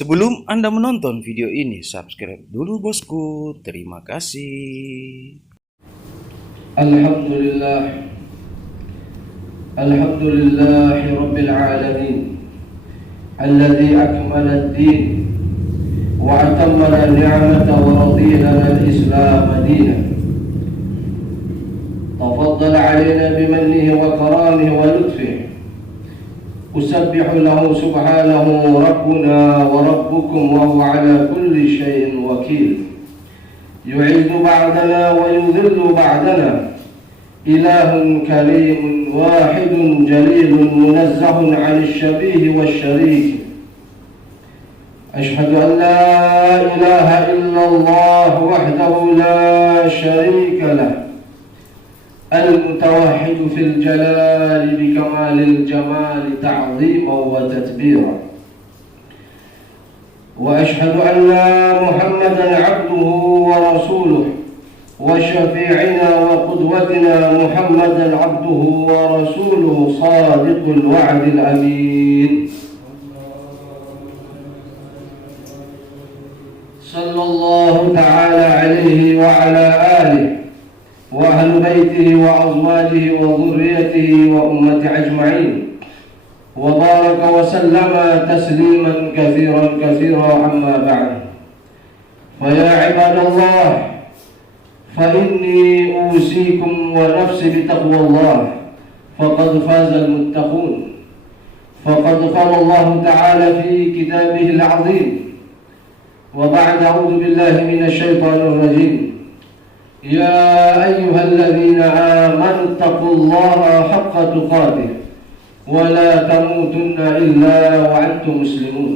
Sebelum Anda menonton video ini, subscribe dulu bosku. Terima kasih. Alhamdulillah Rabbil Alamin Alladhi akmala ad-din wa atammala ni'mata wa radiya lana al-Islam dinan. Tafaddala alayna bimannihi wa karamihi wa lutfihi. أسبح له سبحانه ربنا وربكم وهو على كل شيء وكيل. يعز بعدنا ويذل بعدنا. إله كريم واحد جليل منزه عن الشبيه والشريك. أشهد أن لا إله إلا الله وحده لا شريك له المتوحد في الجلال بكمال الجمال تعظيما وتتبيرا. وأشهد أن محمدا عبده ورسوله وشفيعنا وقدوتنا محمدا عبده ورسوله صادق الوعد الأمين صلى الله تعالى عليه وعلى آله وأهل بيته وأزواجه وذريته وأمته أجمعين وبارك وسلم تسليما كثيرا أما بعد. فيا عباد الله، فإني أوصيكم ونفسي بتقوى الله، فقد فاز المتقون. فقد قال الله تعالى في كتابه العظيم: وبعد أعوذ بالله من الشيطان الرجيم. يا أيها الذين آمنوا اتقوا الله حق تقاته ولا تموتن إلا وأنتم مسلمون.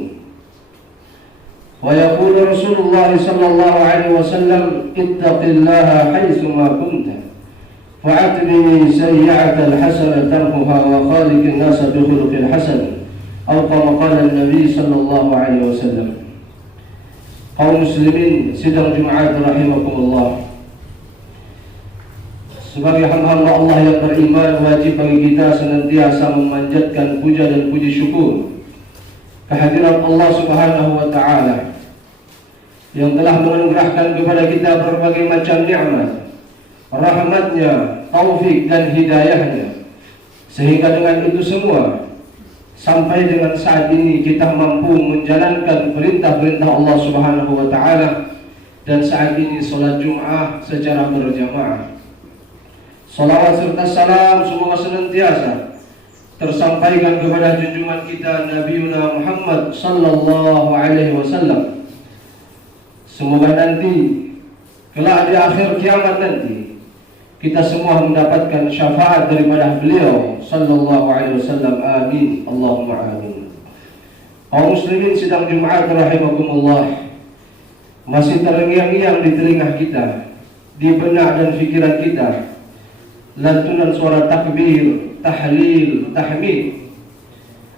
ويقول رسول الله صلى الله عليه وسلم: اتق الله حيثما كنت فأتبع سيئة الحسنة تمحها وخالق الناس بخلق حسن، أو كما قال النبي صلى الله عليه وسلم. Kaum muslimin sidang Jumat rahimakumullah. Sebagai hamba-hamba Allah yang beriman, wajib bagi kita senantiasa memanjatkan puja dan puji syukur kehadiran Allah Subhanahu wa Ta'ala yang telah menganugerahkan kepada kita berbagai macam nikmat, rahmatnya, taufik dan hidayahnya, sehingga dengan itu semua sampai dengan saat ini kita mampu menjalankan perintah-perintah Allah Subhanahu wa Ta'ala, dan saat ini salat Jum'ah secara berjamaah. Salawat serta salam semoga senantiasa tersampaikan kepada junjungan kita Nabiuna Muhammad sallallahu alaihi wasallam. Semoga nanti kelak di akhir kiamat nanti kita semua mendapatkan syafaat daripada beliau sallallahu alaihi wasallam. Amin, Allahumma amin. Kaum muslimin sidang Jumat rahimakumullah, masih terngiang-ngiang di telinga kita, di benak dan pikiran kita lantunan suara takbir, tahlil, tahmid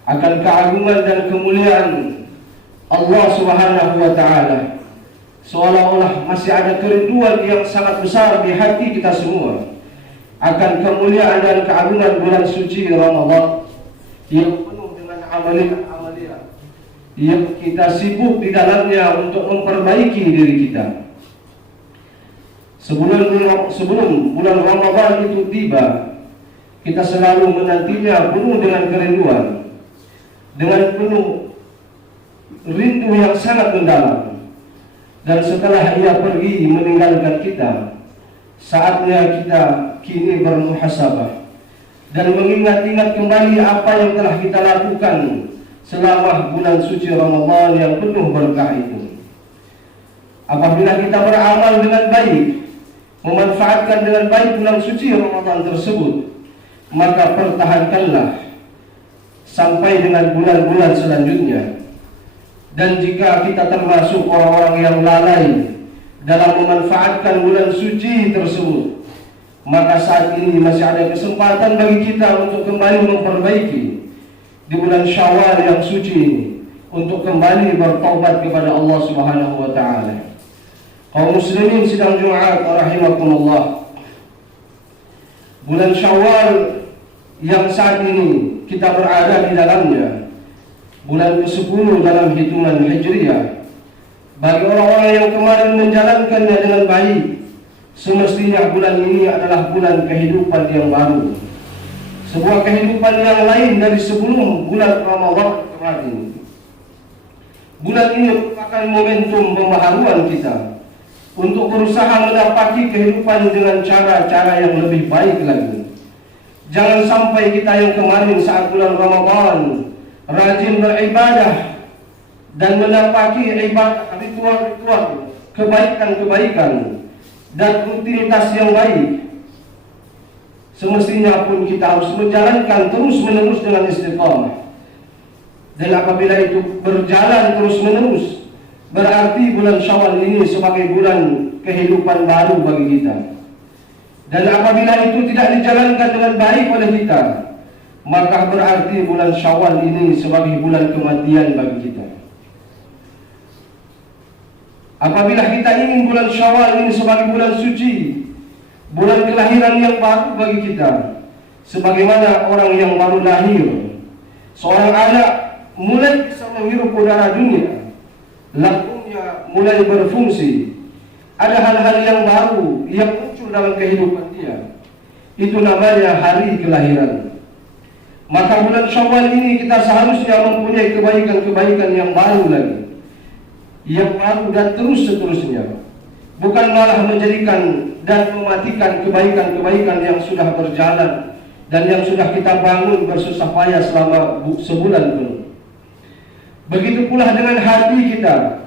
akan keagungan dan kemuliaan Allah Subhanahu wa Ta'ala. Seolah-olah masih ada kerinduan yang sangat besar di hati kita semua akan kemuliaan dan keagungan bulan suci Ramadan yang penuh dengan amalan-amalan yang kita sibuk di dalamnya untuk memperbaiki diri kita. Sebelum bulan Ramadan itu tiba, kita selalu menantinya penuh dengan kerinduan, dengan penuh rindu yang sangat mendalam. Dan setelah ia pergi meninggalkan kita, saatnya kita kini bermuhasabah dan mengingat-ingat kembali apa yang telah kita lakukan selama bulan suci Ramadan yang penuh berkah itu. Apabila kita beramal dengan baik, memanfaatkan dengan baik bulan suci Ramadan tersebut, maka pertahankanlah sampai dengan bulan-bulan selanjutnya. Dan jika kita termasuk orang-orang yang lalai dalam memanfaatkan bulan suci tersebut, maka saat ini masih ada kesempatan bagi kita untuk kembali memperbaiki di bulan Syawal yang suci ini, untuk kembali bertaubat kepada Allah Subhanahu wa Ta'ala. Kaum muslimin sidang Jumat rahimakumullah, bulan Syawal yang saat ini kita berada di dalamnya bulan ke-10 dalam hitungan Hijriah. Bagi orang-orang yang kemarin menjalankannya dengan baik, semestinya bulan ini adalah bulan kehidupan yang baru, sebuah kehidupan yang lain dari sebelum bulan Ramadan kemarin. Bulan ini merupakan momentum pembaharuan kita untuk berusaha mendapati kehidupan dengan cara-cara yang lebih baik lagi. Jangan sampai kita yang kemarin saat bulan Ramadan rajin beribadah dan mendapati ibadah, ritual-ritual, kebaikan-kebaikan dan rutinitas yang baik, semestinya pun kita harus menjalankan terus-menerus dengan istiqamah. Dan apabila itu berjalan terus-menerus, berarti bulan Syawal ini sebagai bulan kehidupan baru bagi kita. Dan apabila itu tidak dijalankan dengan baik oleh kita, maka berarti bulan Syawal ini sebagai bulan kematian bagi kita. Apabila kita ingin bulan Syawal ini sebagai bulan suci, bulan kelahiran yang baru bagi kita, sebagaimana orang yang baru lahir, seorang anak mulai bisa menghirup udara dunia, lambungnya mulai berfungsi, ada hal-hal yang baru yang muncul dalam kehidupan dia, itu namanya hari kelahiran. Maka bulan Syawal ini kita seharusnya mempunyai kebaikan-kebaikan yang baru lagi, yang baru dan terus seterusnya, bukan malah menjadikan dan mematikan kebaikan-kebaikan yang sudah berjalan dan yang sudah kita bangun bersusah payah selama sebulan penuh. Begitu pula dengan hati kita,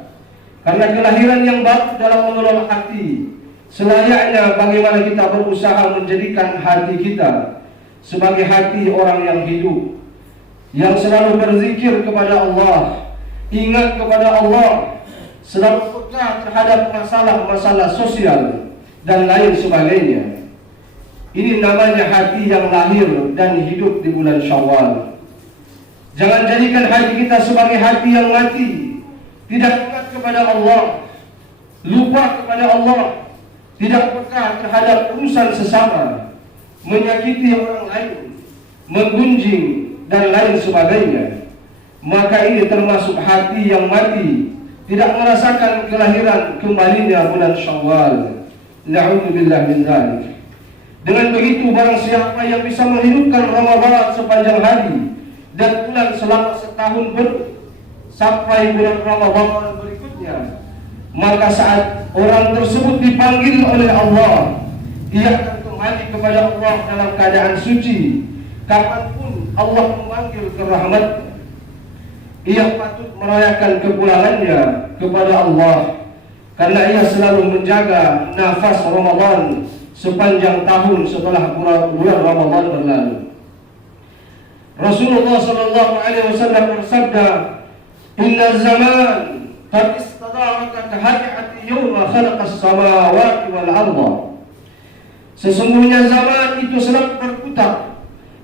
karena kelahiran yang baru dalam mengelola hati, selayaknya bagaimana kita berusaha menjadikan hati kita sebagai hati orang yang hidup, yang selalu berzikir kepada Allah, ingat kepada Allah, selalu peka terhadap masalah-masalah sosial dan lain sebagainya. Ini namanya hati yang lahir dan hidup di bulan Syawal. Jangan jadikan hati kita sebagai hati yang mati, tidak ingat kepada Allah, lupa kepada Allah, tidak peka terhadap urusan sesama, menyakiti orang lain, menggunjing dan lain sebagainya. Maka ini termasuk hati yang mati, tidak merasakan kelahiran kembalinya bulan Syawal. Na'udzubillah min dzalik. Dengan begitu, barang siapa yang bisa menghidupkan Ramadan sepanjang hari dan bulan selama setahun penuh sampai bulan Ramadan berikutnya, maka saat orang tersebut dipanggil oleh Allah, ia akan kembali kepada Allah dalam keadaan suci. Kapanpun Allah memanggil ke rahmat, ia patut merayakan kepulangannya kepada Allah, karena ia selalu menjaga nafas Ramadan sepanjang tahun setelah bulan Ramadan berlalu. Rasulullah sallallahu alaihi wasallam bersabda, "Inna zaman qad istada'aka kahayati yawma khalaqas samawati wal arda." Sesungguhnya zaman itu selalu berputar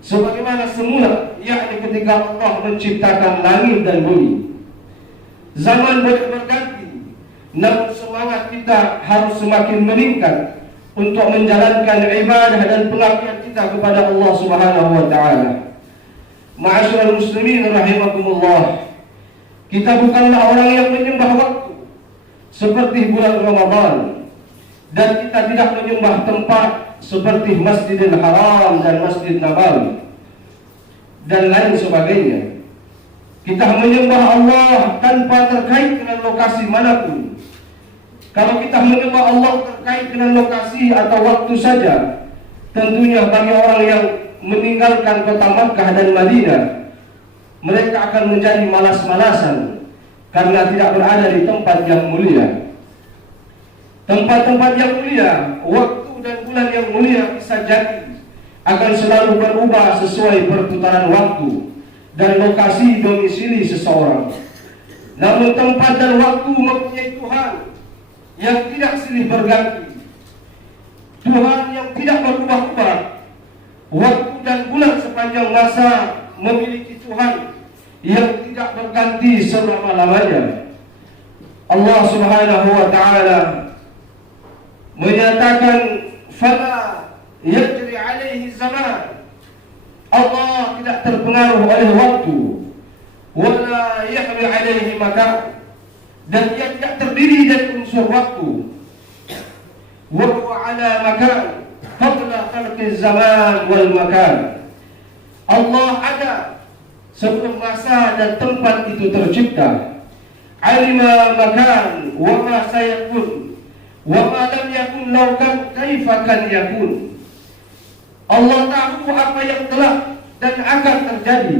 sebagaimana semula, yakni ketika Allah menciptakan langit dan bumi. Zaman boleh berganti, namun semangat kita harus semakin meningkat untuk menjalankan ibadah dan pengabdian kita kepada Allah Subhanahu wa taala. Ma'asyiral muslimin rahimakumullah, kita bukanlah orang yang menyembah waktu seperti bulan Ramadan, dan kita tidak menyembah tempat seperti Masjidil Haram dan Masjid Nabawi dan lain sebagainya. Kita menyembah Allah tanpa terkait dengan lokasi manapun. Kalau kita menyembah Allah terkait dengan lokasi atau waktu saja, tentunya bagi orang yang meninggalkan kota Makkah dan Madinah, mereka akan menjadi malas-malasan karena tidak berada di tempat yang mulia. Tempat-tempat yang mulia, waktu dan bulan yang mulia bisa jadi akan selalu berubah sesuai perputaran waktu dan lokasi domisili seseorang. Namun tempat dan waktu mempunyai Tuhan yang tidak silih berganti, Tuhan yang tidak berubah-ubah. Waktu dan bulan sepanjang masa memiliki Tuhan yang tidak berganti selama-lamanya. Allah Subhanahu wa taala menyatakan, "Fala yajri alaihi zaman." Allah tidak terpengaruh oleh waktu. wala yahwi alaihi makan, dan ia tidak terdiri dari unsur waktu. Wa huwa ala makan qabla khalqi zaman wal makan. Allah ada sebelum masa dan tempat itu tercipta. Alima makan wa ma sayakun wa ma lam yakun law kan kaifa kan yakun. Allah tahu apa yang telah dan akan terjadi,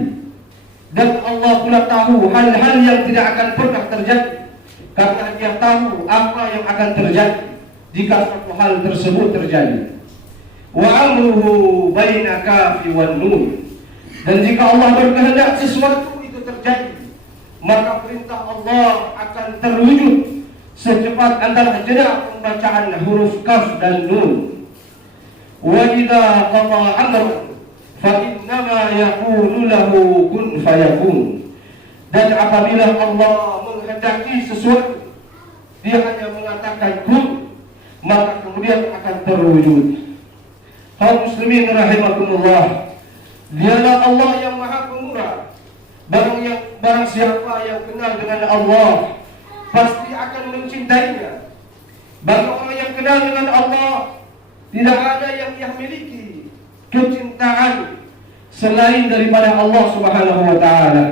dan Allah pula tahu hal-hal yang tidak akan pernah terjadi, karena Dia tahu apa yang akan terjadi jika suatu hal tersebut terjadi. Wa amruhu baina kafi wan nun. Dan jika Allah berkehendak sesuatu itu terjadi, maka perintah Allah akan terwujud secepat antara jeda pembacaan huruf kaf dan nun. Wa idza qada amran fa innama yaqulu lahu kun fayakun. Dan apabila Allah menghendaki sesuatu, Dia hanya mengatakan kun, maka kemudian akan terwujud. Kaum muslimin rahimakumullah, Dialah Allah yang Maha Pemurah. Barang siapa yang kenal dengan Allah pasti akan mencintainya. Bagi orang yang kenal dengan Allah, tidak ada yang ia miliki kecintaan selain daripada Allah Subhanahu wa taala.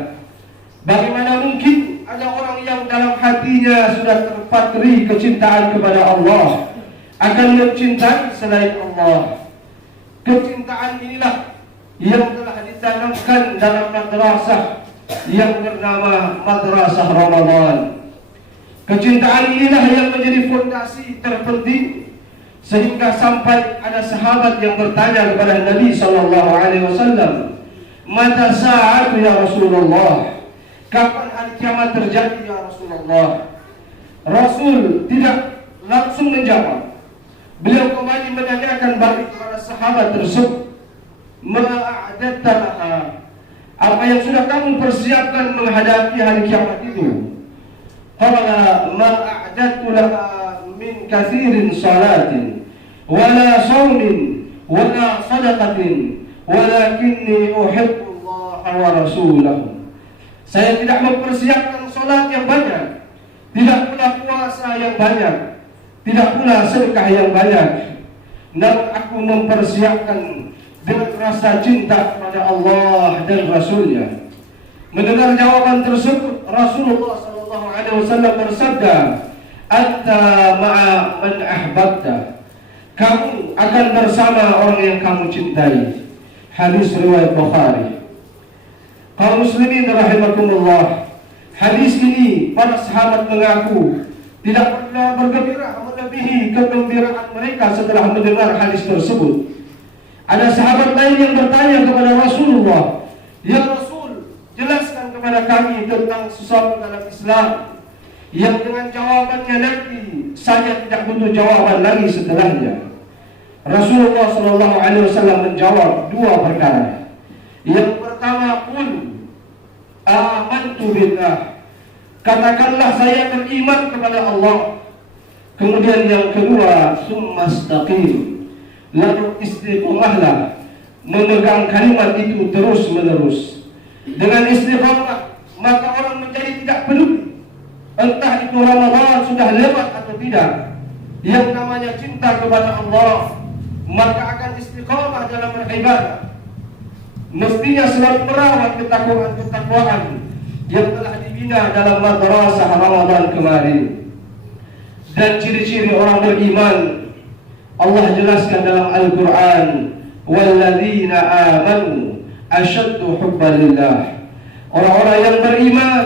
Bagaimana mungkin ada orang yang dalam hatinya sudah terpatri kecintaan kepada Allah akan mencintai selain Allah? Kecintaan inilah yang telah ditanamkan dalam madrasah yang bernama Madrasah Ramadan. Kecintaan inilah yang menjadi fondasi terpenting, sehingga sampai ada sahabat yang bertanya kepada Nabi SAW, "Mata sa'atu ya Rasulullah?" Kapan hari kiamat terjadi ya Rasulullah? Rasul tidak langsung menjawab. Beliau kembali menanyakan balik kepada sahabat tersebut, "Ma'a'adatta laha?" Apa yang sudah kamu persiapkan menghadapi hari kiamat itu? Qala ma'a'adattu laha min kathirin salatin wala shaumin wala sadaqatin walakinni uhibbullaha wa rasulahu. Saya tidak mempersiapkan salat yang banyak, tidak pula puasa yang banyak, tidak pula sedekah yang banyak, namun aku mempersiapkan dengan rasa cinta kepada Allah dan Rasulnya. Mendengar jawaban tersebut, Rasulullah SAW bersabda, "Anta ma'a man ahbabta." Kamu akan bersama orang yang kamu cintai. Hadis riwayat Bukhari. Kaum muslimin rahimakumullah, hadis ini para sahabat mengaku tidak pernah bergembira melebihi kegembiraan mereka setelah mendengar hadis tersebut. Ada sahabat lain yang bertanya kepada Rasulullah, "Ya Rasul, jelaskan kepada kami tentang sesuatu dalam Islam yang dengan jawabannya nanti saya tidak butuh jawaban lagi setelahnya." Rasulullah SAW menjawab dua perkara. Yang pertama, qul amantu billah. Katakanlah saya beriman kepada Allah. Kemudian yang kedua, summastaqim. Lalu istiqomahlah, memegang kalimat itu terus menerus. Dengan istiqomah maka orang menjadi tidak peduli entah itu Ramadan sudah lewat atau tidak. Yang namanya cinta kepada Allah maka akan istiqomah dalam beribadah. Mestinya selalu merawat ketakwaan yang telah dibina dalam madrasah Ramadan kemarin. Dan ciri-ciri orang beriman Allah jelaskan dalam Al-Quran, "Walladzina amanu asyaddu hubban lillah." Orang-orang yang beriman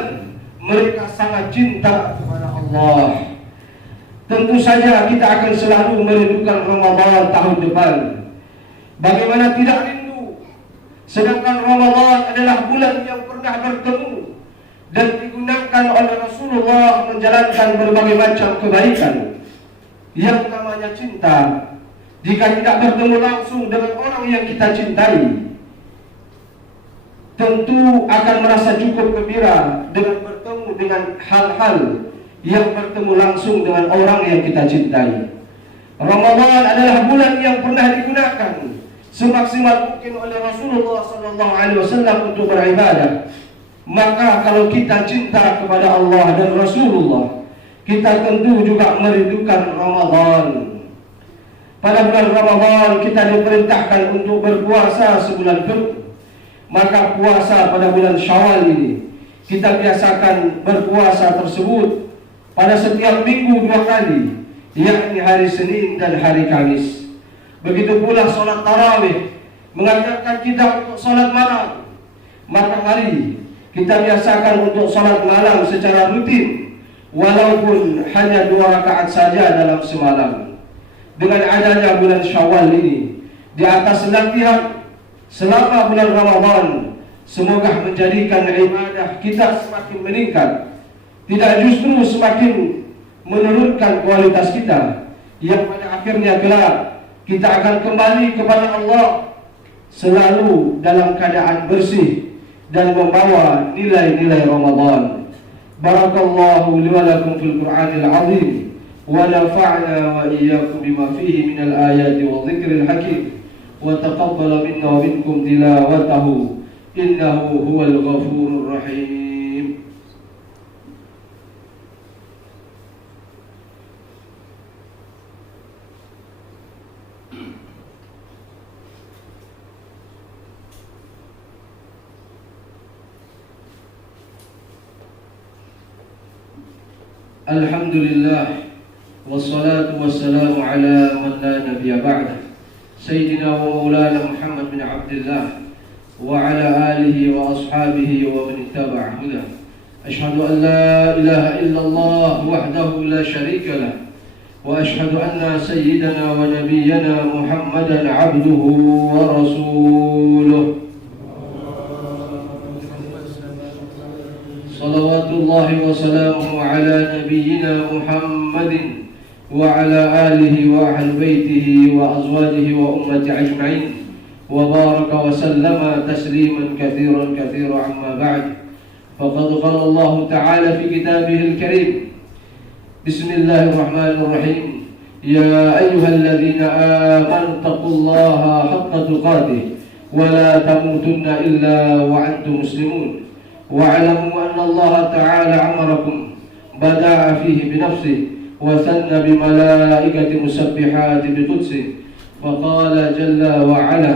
mereka sangat cinta kepada Allah. Tentu saja kita akan selalu merindukan Ramadan tahun depan. Bagaimana tidak rindu? Sedangkan Ramadan adalah bulan yang pernah bertemu dan digunakan oleh Rasulullah menjalankan berbagai macam kebaikan. Yang namanya cinta, jika tidak bertemu langsung dengan orang yang kita cintai, tentu akan merasa cukup gembira dengan bertemu dengan hal-hal yang bertemu langsung dengan orang yang kita cintai. Ramadan adalah bulan yang pernah digunakan semaksimal mungkin oleh Rasulullah SAW untuk beribadah. Maka kalau kita cinta kepada Allah dan Rasulullah, kita tentu juga merindukan Ramadan. Pada bulan Ramadan kita diperintahkan untuk berpuasa sebulan penuh. Maka puasa pada bulan Syawal ini kita biasakan berpuasa tersebut pada setiap minggu 2 kali, yakni hari Senin dan hari Kamis. Begitu pula solat tarawih mengajarkan kita untuk solat malam. Maka mari kita biasakan untuk solat malam secara rutin, walaupun hanya 2 rakaat saja dalam semalam. Dengan adanya bulan Syawal ini, di atas latihan selama bulan Ramadan, semoga menjadikan ibadah kita semakin meningkat, tidak justru semakin menurunkan kualitas kita, yang pada akhirnya kelak kita akan kembali kepada Allah selalu dalam keadaan bersih dan membawa nilai-nilai Ramadan. Barakallahu li wa lakum fil Qur'anil azim, wa nafa'na wa iyyakum bima fihi minal ayati wa dhikril hakim, wa taqabbala minna wa minkum tilawatahu innahu huwal ghafurur rahim. Alhamdulillah, wassalatu wassalamu ala man la nabiyya ba'dah, Sayyidina wa maulana Muhammad bin Abdullah wa ala alihi wa ashabihi wa man ittaba'a hudah. Ashhadu an la ilaha illallah wahdahu la sharika lah, wa ashhadu anna sayyidana wa nabiyyana Muhammadan abduhu wa rasuluh. Salawatullahi wa salamuhu ala nabiyyina Muhammadin wa ala alihi wa ahli baitihi wa azwajihi wa ummati ajma'in, wa baraka wa sallama tasliman kathiran kathira amma ba'd. Faqad qala Allah ta'ala fi kitabihil karim, Bismillahirrahmanirrahim, Ya ayyuhalladzina amanu taqullaha haqqa tuqatih wa la tamutunna illa wa antum muslimun. واعلموا أن الله تعالى أمركم بدأ فيه بنفسه وثنى بملائكة مسبحات بقدسه، فقال جل وعلا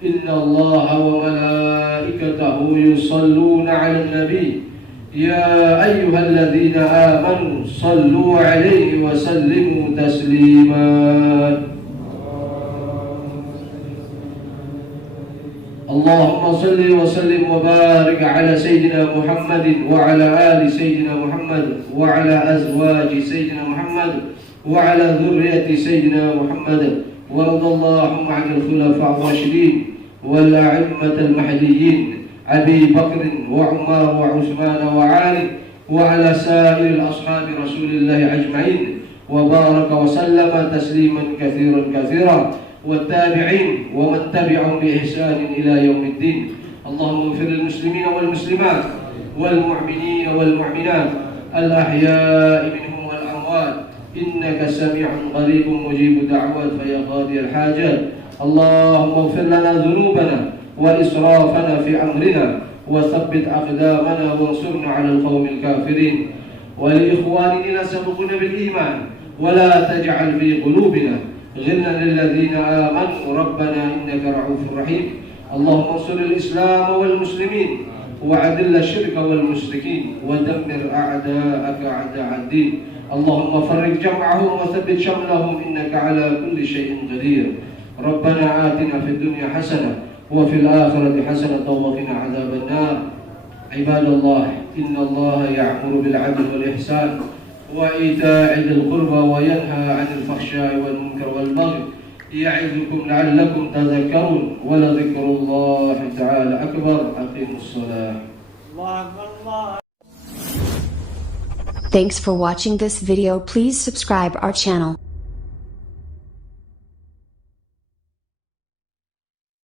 إن الله وملائكته يصلون على النبي يا أيها الذين آمنوا صلوا عليه وسلموا تسليما. اللهم صل وسلم وبارك على سيدنا محمد وعلى آل سيدنا محمد وعلى أزواج سيدنا محمد وعلى ذرية سيدنا محمد، وارض اللهم عن الخلفاء الراشدين والأئمة المهديين أبي بكر وعمر وعثمان وعلي وعلى سائر الأصحاب رسول الله أجمعين، وبارك وسلم تسليما كثيرا كثيرا، والتابعين ومن تبعهم بإحسان إلى يوم الدين. اللهم اغفر للمسلمين والمسلمات والمؤمنين والمؤمنات الأحياء منهم والأموات إنك سميع قريب مجيب دعوات فيا قاضي الحاجات. اللهم اغفر لنا ذنوبنا وإسرافنا في أمرنا وثبت أقدامنا وانصرنا على القوم الكافرين. ولإخواننا سبقنا بالإيمان ولا تجعل في قلوبنا غلا للذين آمنوا ربنا إنك رؤوف رحيم. اللهم انصر الإسلام والمسلمين وأذل الشرك والمشركين ودمر أعداءك أعداء الدين. اللهم فرج جمعهم وثبت شملهم إنك على كل شيء قدير. ربنا آتنا في الدنيا حسنة وفي الآخرة حسنة وقنا عذاب النار. عباد الله، إن الله يأمر بالعدل والإحسان وإيتاء ذي القربى وينهى عن الفحشاء والمنكر والبغي يعظكم لعلكم تذكرون، ولذكر الله تعالى أكبر. أقيموا الصلاة. Thanks for watching this video. Please subscribe our channel.